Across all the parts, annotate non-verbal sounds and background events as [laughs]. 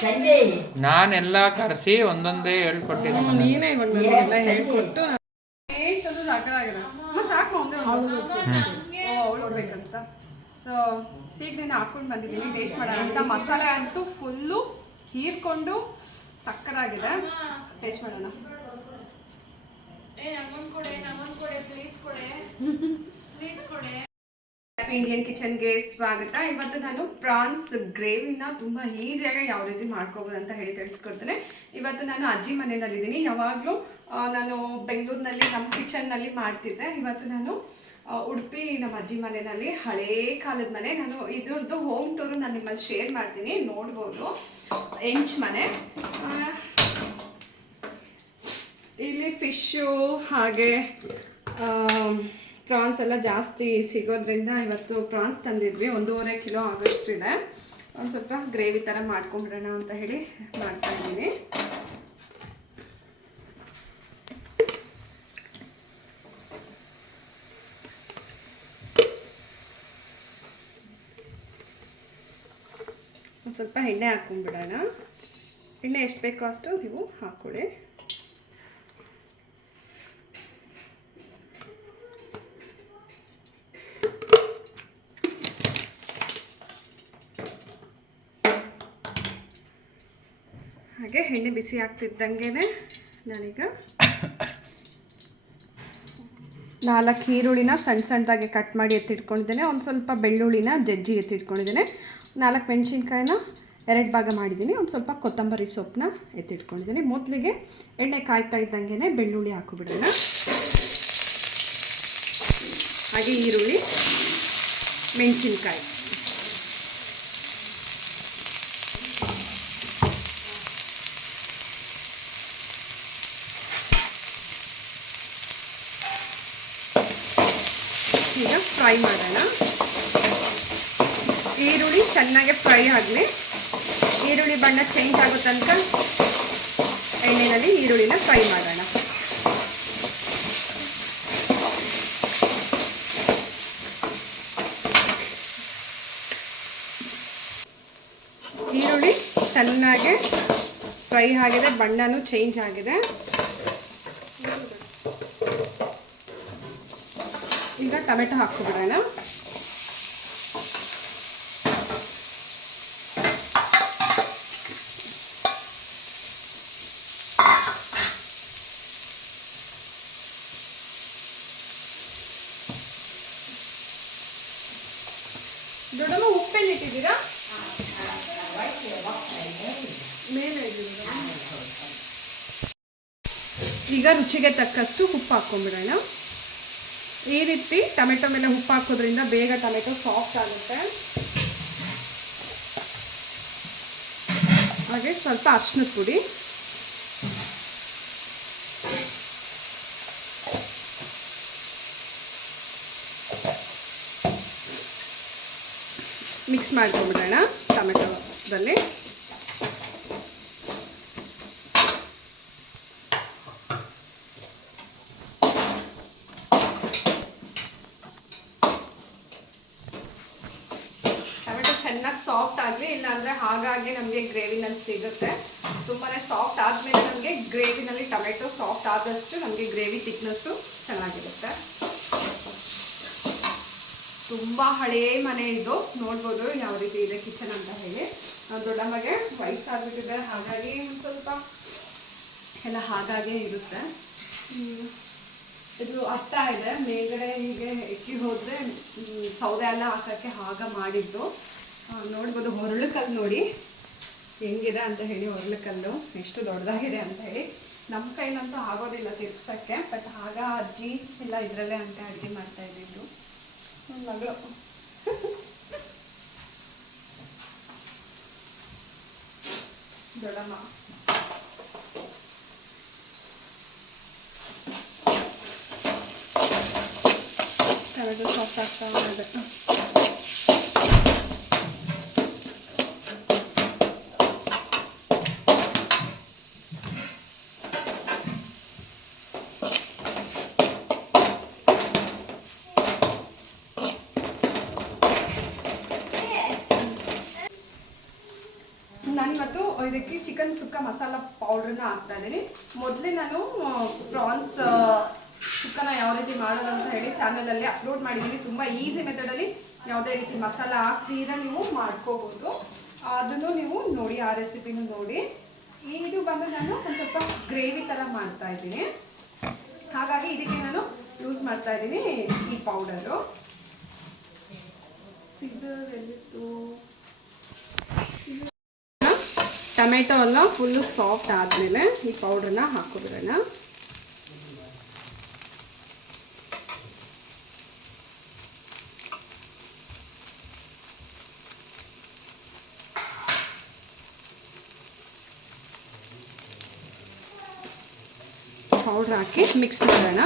ಸಂಜಯ್ ನಾನೆಲ್ಲ ಕರೆಸಿ ಒಂದೊಂದೇ ಹೇಳ್ಕೊಟ್ಟಿದ್ದೀನಿ ನೀನೇ ಇವಾಗ ನನಗೆಲ್ಲ ಹೇಳ್ಕೊಟ್ಟು ಟೇಸ್ಟ್ ಅದು ಸಾಕಾಗಿದೆ ಅಮ್ಮ ಸಾಕು ಒಂದೇ ಒಂದು ಓ ಅವಳು ಹೋಗ್ಬೇಕಂತ ಸೊ ಸೀಗಡಿನ ಹಾಕೊಂಡು ಬಂದಿದ್ದೀನಿ ಟೇಸ್ಟ್ ಮಾಡೋಣ ಅಂತ ಮಸಾಲೆ ಅಂತೂ ಫುಲ್ಲು ಹೀರ್ಕೊಂಡು ಸಕ್ಕರಾಗಿದೆ. ಟೇಸ್ಟ್ ಮಾಡೋಣ. [laughs] ಹ್ಯಾಪಿ ಇಂಡಿಯನ್ ಕಿಚನ್ಗೆ ಸ್ವಾಗತ. ಇವತ್ತು ನಾನು ಪ್ರಾನ್ಸ್ ಗ್ರೇವಿನ ತುಂಬ ಈಸಿಯಾಗಿ ಯಾವ ರೀತಿ ಮಾಡ್ಕೋಬೋದು ಅಂತ ಹೇಳಿ ತಿಳಿಸ್ಕೊಡ್ತೇನೆ. ಇವತ್ತು ನಾನು ಅಜ್ಜಿ ಮನೆಯಲ್ಲಿದ್ದೀನಿ. ಯಾವಾಗಲೂ ನಾನು ಬೆಂಗಳೂರಿನಲ್ಲಿ, ನಮ್ಮ ಕಿಚನ್ನಲ್ಲಿ ಮಾಡ್ತಿದ್ದೆ. ಇವತ್ತು ನಾನು ಉಡುಪಿ ನಮ್ಮ ಅಜ್ಜಿ ಮನೆಯಲ್ಲಿ ಹಳೇ ಕಾಲದ ಮನೆ. ನಾನು ಇದ್ರದ್ದು ಹೋಮ್ ಟೂರು ನಾನು ನಿಮ್ಮಲ್ಲಿ ಶೇರ್ ಮಾಡ್ತೀನಿ. ನೋಡ್ಬೋದು. ಎಂಚ್ ಮನೆ. ಇಲ್ಲಿ ಫಿಶ್ಶು ಹಾಗೆ ಪ್ರಾನ್ಸ್ ಎಲ್ಲ ಜಾಸ್ತಿ ಸಿಗೋದ್ರಿಂದ ಇವತ್ತು ಪ್ರಾನ್ಸ್ ತಂದಿದ್ವಿ, ಒಂದೂವರೆ ಕಿಲೋ ಆಗೋಷ್ಟಿದೆ. ಒಂದು ಸ್ವಲ್ಪ ಗ್ರೇವಿ ಥರ ಮಾಡ್ಕೊಂಬಿಡೋಣ ಅಂತ ಹೇಳಿ ಮಾಡ್ತಾ ಇದ್ದೀನಿ. ಒಂದು ಸ್ವಲ್ಪ ಎಣ್ಣೆ ಹಾಕೊಂಡ್ಬಿಡೋಣ. ಎಣ್ಣೆ ಎಷ್ಟು ಬೇಕೋ ಅಷ್ಟು ನೀವು ಹಾಕ್ಕೊಳ್ಳಿ ಹಾಗೆ ಎಣ್ಣೆ ಬಿಸಿ ಆಗ್ತಿದ್ದಂಗೆ ನಾನೀಗ ನಾಲ್ಕು ಈರುಳ್ಳಿನ ಸಣ್ಣ ಸಣ್ಣದಾಗಿ ಕಟ್ ಮಾಡಿ ಎತ್ತಿಟ್ಕೊಂಡಿದ್ದೇನೆ. ಒಂದು ಸ್ವಲ್ಪ ಬೆಳ್ಳುಳ್ಳಿನ ಜಜ್ಜಿ ಎತ್ತಿಟ್ಕೊಂಡಿದ್ದೇನೆ. ನಾಲ್ಕು ಮೆಣಸಿನ್ಕಾಯಿನ ಎರಡು ಭಾಗ ಮಾಡಿದ್ದೀನಿ. ಒಂದು ಸ್ವಲ್ಪ ಕೊತ್ತಂಬರಿ ಸೊಪ್ಪನ್ನ ಎತ್ತಿಟ್ಕೊಂಡಿದ್ದೀನಿ. ಮೊದಲಿಗೆ ಎಣ್ಣೆ ಕಾಯ್ತಾ ಇದ್ದಂಗೆ ಬೆಳ್ಳುಳ್ಳಿ ಹಾಕಿಬಿಡೋಣ. ಹಾಗೆ ಈರುಳ್ಳಿ, ಮೆಣಸಿನ್ಕಾಯಿ ಈಗ ಫ್ರೈ ಮಾಡೋಣ. ಈರುಳ್ಳಿ ಚೆನ್ನಾಗಿ ಫ್ರೈ ಆಗಲಿ ಈರುಳ್ಳಿ ಬಣ್ಣ ಚೇಂಜ್ ಆಗೋ ತನಕ ಎಣ್ಣೆಯಲ್ಲಿ ಈರುಳ್ಳಿನ ಫ್ರೈ ಮಾಡೋಣ. ಈರುಳ್ಳಿ ಚೆನ್ನಾಗಿ ಫ್ರೈ ಆಗಿದೆ, ಬಣ್ಣನೂ ಚೇಂಜ್ ಆಗಿದೆ. ಈಗ ಟೊಮೆಟೊ ಹಾಕ್ಕೊಬಿಡೋಣ ದೊಡ್ಡಮ್ಮ ಉಪ್ಪೆಲ್ಲಿ ಇಟ್ಟಿದ್ದೀರಾ? ಈಗ ರುಚಿಗೆ ತಕ್ಕಷ್ಟು ಉಪ್ಪು ಹಾಕ್ಕೊಂಬಿಡೋಣ. ಈ ರೀತಿ ಟೊಮೆಟೊ ಮೇಲೆ ಉಪ್ಪು ಹಾಕೋದ್ರಿಂದ ಬೇಗ ಟೊಮೆಟೊ ಸಾಫ್ಟ್ ಆಗುತ್ತೆ. ಹಾಗೆ ಸ್ವಲ್ಪ ಅರ್ಶಿನದ ಪುಡಿ. ಮಿಕ್ಸ್ ಮಾಡ್ಕೊಂಡ್ಬಿಡೋಣ ಟೊಮೆಟೊದಲ್ಲಿ ಟೊಮೆಟೊ ಚೆನ್ನಾಗಿ ಸಾಫ್ಟ್ ಅಂದರೆ ಹಾಗಾಗಿ ನಮಗೆ ಗ್ರೇವಿನಲ್ಲಿ ಸಿಗುತ್ತೆ. ತುಂಬಾ ಸಾಫ್ಟ್ ಆದಮೇಲೆ ನಮಗೆ ಗ್ರೇವಿನಲ್ಲಿ ಟೊಮೆಟೊ ಸಾಫ್ಟ್ ಆದಷ್ಟು ನಮಗೆ ಗ್ರೇವಿ ತಿಕ್ನೆಸ್ಸು ಚೆನ್ನಾಗಿರುತ್ತೆ. ತುಂಬ ಹಳೇ ಮನೆ ಇದು. ನೋಡ್ಬೋದು ಯಾವ ರೀತಿ ಇದೆ ಕಿಚನ್ ಅಂತ ಹೇಳಿ. ದೊಡ್ಡ ದೊಡ್ಡಮ್ಮಗೆ ವಯಸ್ಸಾಗ್ಬಿಟ್ಟಿದೆ ಹಾಗಾಗಿ ಸ್ವಲ್ಪ ಎಲ್ಲ ಹಾಗಾಗಿ ಇರುತ್ತೆ. ಇದು ಅರ್ಥ ಇದೆ. ಮೇಲ್ಗಡೆ ಹೀಗೆ ಎಕ್ಕಿ ಹೋದರೆ ಸೌದೆ ಎಲ್ಲ ಹಾಕೋಕ್ಕೆ ಆಗ ಮಾಡಿದ್ದು. ನೋಡ್ಬೋದು, ಹೊರಳುಕಲ್ಲು ನೋಡಿ. ಹೆಂಗಿದೆ ಅಂತ ಹೇಳಿ ಹೊರಳುಕಲ್ಲು. ಎಷ್ಟು ದೊಡ್ಡದಾಗಿದೆ ಅಂತ ಹೇಳಿ. ನಮ್ಮ ಕೈಲಂತೂ ಆಗೋದಿಲ್ಲ ತಿರ್ಗ್ಸೋಕ್ಕೆ ಬಟ್ ಆಗ ಅಜ್ಜಿ ಇಲ್ಲ ಇದರಲ್ಲೇ ಅಂತ ಅಡುಗೆ ಮಾಡ್ತಾ ಇದ್ದಿದ್ದು. ನನ್ನ ಮಗಳು. ದೊಡ್ಡಮ್ಮ. ಸಾಫ್ಟ್ ಆಗ್ತಾ ಇದೆ ನಾನು ಇವತ್ತು ಇದಕ್ಕೆ ಚಿಕನ್ ಸುಕ್ಕ ಮಸಾಲ ಪೌಡ್ರನ್ನ ಹಾಕ್ತಾ ಇದ್ದೀನಿ. ಮೊದಲೇ ನಾನು ಪ್ರಾನ್ಸ್ ಸುಕ್ಕನ ಯಾವ ರೀತಿ ಮಾಡೋದು ಅಂತ ಹೇಳಿ ಚಾನಲಲ್ಲಿ ಅಪ್ಲೋಡ್ ಮಾಡಿದ್ದೀನಿ ತುಂಬ ಈಸಿ ಮೆಥಡಲ್ಲಿ ಯಾವುದೇ ರೀತಿ ಮಸಾಲ ಹಾಕ್ತೀರ ನೀವು ಮಾಡ್ಕೋಬೋದು. ಅದನ್ನು ನೀವು ನೋಡಿ, ಆ ರೆಸಿಪಿನೂ ನೋಡಿ. ಇದು ಬಂದು ನಾನು ಒಂದು ಸ್ವಲ್ಪ ಗ್ರೇವಿ ಥರ ಮಾಡ್ತಾ ಇದ್ದೀನಿ. ಹಾಗಾಗಿ ಇದಕ್ಕೆ ನಾನು ಯೂಸ್ ಮಾಡ್ತಾ ಇದ್ದೀನಿ ಈ ಪೌಡರು ಸೀಸರ್ ಎಲ್ಲಿತ್ತು? ಟೊಮೆಟೊ ಎಲ್ಲ ಫುಲ್ಲು ಸಾಫ್ಟ್ ಆದಮೇಲೆ ಈ ಪೌಡ್ರನ್ನ ಹಾಕೋಬಿಡೋಣ. ಪೌಡ್ರ್ ಹಾಕಿ ಮಿಕ್ಸ್ ಮಾಡೋಣ.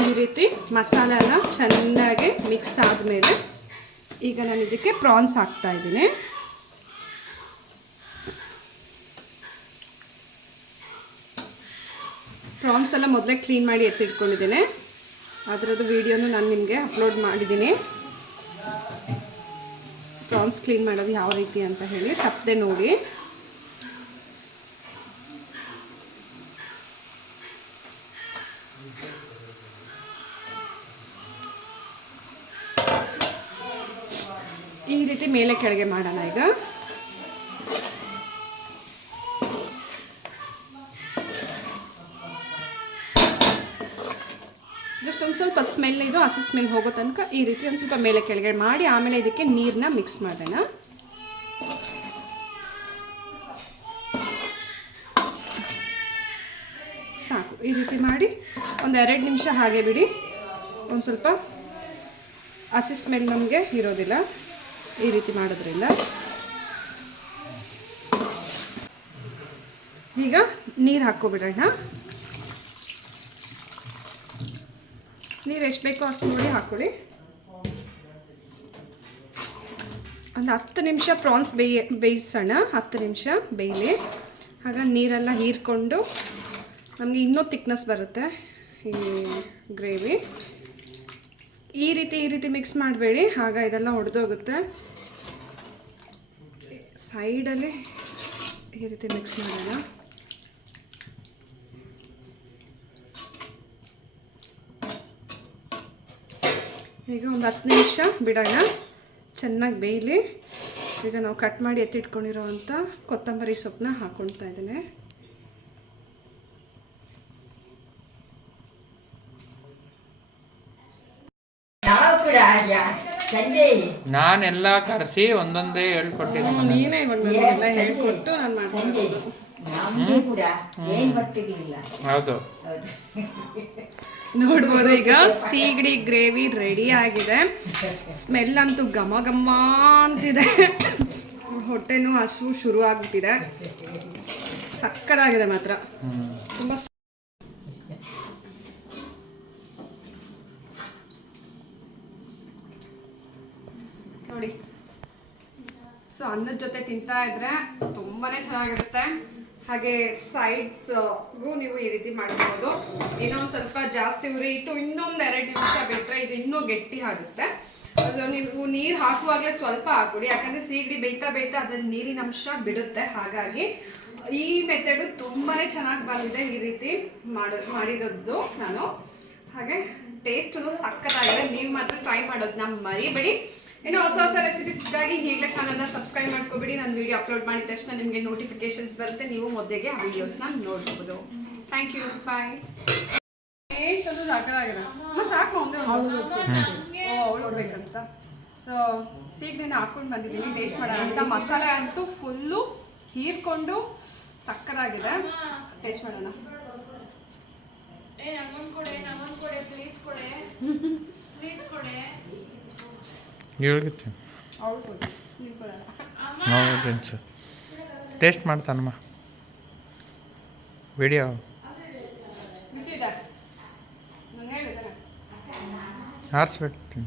ಈ ರೀತಿ ಮಸಾಲೆನ ಚೆನ್ನಾಗಿ ಮಿಕ್ಸ್ ಆದಮೇಲೆ ಈಗ ನಾನು ಇದಕ್ಕೆ ಪ್ರಾನ್ಸ್ ಹಾಕ್ತಾ ಇದ್ದೀನಿ. ಪ್ರಾನ್ಸ್ ಎಲ್ಲ ಮೊದಲೇ ಕ್ಲೀನ್ ಮಾಡಿ ಎತ್ತಿಟ್ಕೊಂಡಿದ್ದೀನಿ. ಅದರದ್ದು ವೀಡಿಯೋನು ನಾನು ನಿಮಗೆ ಅಪ್ಲೋಡ್ ಮಾಡಿದ್ದೀನಿ. ಪ್ರಾನ್ಸ್ ಕ್ಲೀನ್ ಮಾಡೋದು ಯಾವ ರೀತಿ ಅಂತ ಹೇಳಿ ತಪ್ಪದೆ ನೋಡಿ ಈ ರೀತಿ ಮೇಲೆ ಕೆಳಗೆ ಮಾಡೋಣ ಈಗ. ಜಸ್ಟ್ ಒಂದು ಸ್ವಲ್ಪ ಸ್ಮೆಲ್ ಇದು, ಹಸಿ ಸ್ಮೆಲ್ ಹೋಗೋ ತನಕ ಈ ರೀತಿ ಒಂದು ಸ್ವಲ್ಪ ಮೇಲೆ ಕೆಳಗೆ ಮಾಡಿ, ಆಮೇಲೆ ಇದಕ್ಕೆ ನೀರನ್ನ ಮಿಕ್ಸ್ ಮಾಡೋಣ. ಸಾಕು, ಈ ರೀತಿ ಮಾಡಿ ಒಂದು ಎರಡು ನಿಮಿಷ ಹಾಗೆ ಬಿಡಿ. ಒಂದು ಸ್ವಲ್ಪ ಹಸಿ ಸ್ಮೆಲ್ ನಮಗೆ ಇರೋದಿಲ್ಲ. ಈ ರೀತಿ ಮಾಡೋದ್ರಿಂದ. ಈಗ ನೀರು ಹಾಕ್ಕೊಬಿಡೋಣ. ನೀರು ಎಷ್ಟು ಬೇಕೋ ಅಷ್ಟು ನೋಡಿ ಹಾಕ್ಕೊಳ್ಳಿ ಒಂದು ಹತ್ತು ನಿಮಿಷ ಪ್ರಾನ್ಸ್ ಬೇಯ, ಬೇಯಿಸೋಣ. ಹತ್ತು ನಿಮಿಷ ಬೇಯಲಿ. ಆಗ ನೀರೆಲ್ಲ ಹೀರ್ಕೊಂಡು ನಮಗೆ ಇನ್ನೂ ತಿಕ್ನೆಸ್ ಬರುತ್ತೆ ಈ ಗ್ರೇವಿ. ಈ ರೀತಿ ಈ ರೀತಿ ಮಿಕ್ಸ್ ಮಾಡಬೇಡಿ. ಆಗ ಇದೆಲ್ಲ ಒಡೆದೋಗುತ್ತೆ. ಸೈಡಲ್ಲಿ ಈ ರೀತಿ ಮಿಕ್ಸ್ ಮಾಡೋಣ. ಈಗ ಒಂದು ಹತ್ತು ನಿಮಿಷ ಬಿಡೋಣ. ಚೆನ್ನಾಗಿ ಬೇಯಲಿ. ಈಗ ನಾವು ಕಟ್ ಮಾಡಿ ಎತ್ತಿಟ್ಕೊಂಡಿರೋವಂಥ ಕೊತ್ತಂಬರಿ ಸೊಪ್ಪನ್ನ ಹಾಕ್ಕೊಳ್ತಾ ಇದ್ದೇನೆ. ನಾನೆಲ್ಲ ಕರೆಸಿ ಒಂದೊಂದೇ ಹೇಳ್ಕೊಟ್ಟಿದ್ದೀನಿ ನೀನೇ ಇವಾಗ ನನಗೆಲ್ಲ ಹೇಳ್ಕೊಟ್ಟು ನಾನು ಮಾಡ್ತೀನಿ. ನಮ್ಗೆ ಕೂಡ ಏನ್ ಗೊತ್ತಿರ್ಲಿಲ್ಲ ಹೌದು. ಹೌದು. ನೋಡ್ಬೋದು ಈಗ ಸೀಗಡಿ ಗ್ರೇವಿ ರೆಡಿ ಆಗಿದೆ. ಸ್ಮೆಲ್ ಅಂತೂ ಘಮ ಘಮ ಅಂತಿದೆ. ಹೊಟ್ಟೆನೂ ಹಸು ಶುರು ಆಗ್ಬಿಟ್ಟಿದೆ ಸಕ್ಕತ್ತಾಗಿದೆ ಮಾತ್ರ. ತುಂಬ ನೋಡಿ. ಸೊ ಅನ್ನದ ಜೊತೆ ತಿಂತಾ ಇದ್ರೆ ತುಂಬಾನೇ ಚೆನ್ನಾಗಿರುತ್ತೆ. ಹಾಗೆ ಸೈಡ್ಸ್ಗೂ ನೀವು ಈ ರೀತಿ ಮಾಡ್ಬೋದು. ಇನ್ನೊಂದು ಸ್ವಲ್ಪ ಜಾಸ್ತಿ ಉರಿ ಇಟ್ಟು ಇನ್ನೊಂದು ಎರಡು ನಿಮಿಷ ಬಿಟ್ಟರೆ ಇದು ಇನ್ನೂ ಗಟ್ಟಿ ಆಗುತ್ತೆ. ಅದು ನೀವು ನೀರು ಹಾಕುವಾಗಲೇ ಸ್ವಲ್ಪ ಹಾಕೊಳ್ಳಿ ಯಾಕಂದ್ರೆ ಸೀಗಡಿ ಬೇಯ್ತಾ ಬೇಯ್ತಾ ಅದ್ರಲ್ಲಿ ನೀರಿನ ಅಂಶ ಬಿಡುತ್ತೆ. ಹಾಗಾಗಿ ಈ ಮೆಥಡು ತುಂಬಾನೇ ಚೆನ್ನಾಗಿ ಬಂದಿದೆ ಈ ರೀತಿ ಮಾಡೋ, ಮಾಡಿರೋದು ನಾನು. ಹಾಗೆ ಟೇಸ್ಟು ಸಕ್ಕತ್ತಾಗಿದೆ ನೀವು ಮಾತ್ರ ಟ್ರೈ ಮಾಡೋದು ನಾನು ಮರಿಬೇಡಿ. ಇನ್ನು ಹೊಸ ಹೊಸ ರೆಸಿಪೀಸ್ಗಾಗಿ ಈಗಲೇ ಚಾನಲ್ನ ಸಬ್ಸ್ಕ್ರೈಬ್ ಮಾಡ್ಕೊಬಿಡಿ. ನಾನು ವಿಡಿಯೋ ಅಪ್ಲೋಡ್ ಮಾಡಿದ ತಕ್ಷಣ ನಿಮಗೆ ನೋಟಿಫಿಕೇಶನ್ಸ್ ಬರುತ್ತೆ. ನೀವು ಮೊದಲಿಗೆ ಆ ವಿಡಿಯೋಸ್ನ ನೋಡ್ಬೋದು. ಥ್ಯಾಂಕ್ ಯು ಬಾಯ್ ಟೇಸ್ಟ್ ಅದು ಸಾಕಾಗಿದೆ ಅಮ್ಮ ಸಾಕು ಒಂದೇ ಅವಳು ಹೋಗ್ಬೇಕಂತ ಸೊ ಸೀಗಡಿನ ಹಾಕ್ಕೊಂಡು ಬಂದಿದ್ದೀನಿ. ಟೇಸ್ಟ್ ಮಾಡೋಣ ಅಂತ. ಮಸಾಲೆ ಅಂತೂ ಫುಲ್ಲು ಹೀರ್ಕೊಂಡು ಸಕ್ಕರಾಗಿದೆ. ಟೇಸ್ಟ್ ಮಾಡೋಣ. ಪ್ಲೀಸ್ ಕೊಡೆ ಪ್ಲೀಸ್ ಕೊಡಿ. [laughs] ಕೊಡೋಣ ನೋಡ್ತೀನಿ ಸರ್ ಟೇಸ್ಟ್ ಮಾಡ್ತಾನಮ್ಮ. ವಿಡಿಯೋ ಆರಿಸ್ಬಿಡ್ತೀನಿ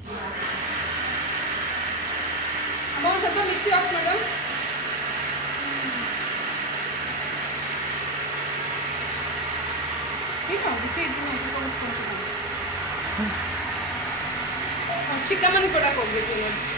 ಬಿಸಿ ಚಿಕ್ಕಮ್ಮನ ಕೊಡಕ್ಕೆ ಹೋಗ್ಬೇಕು ನೋಡಿ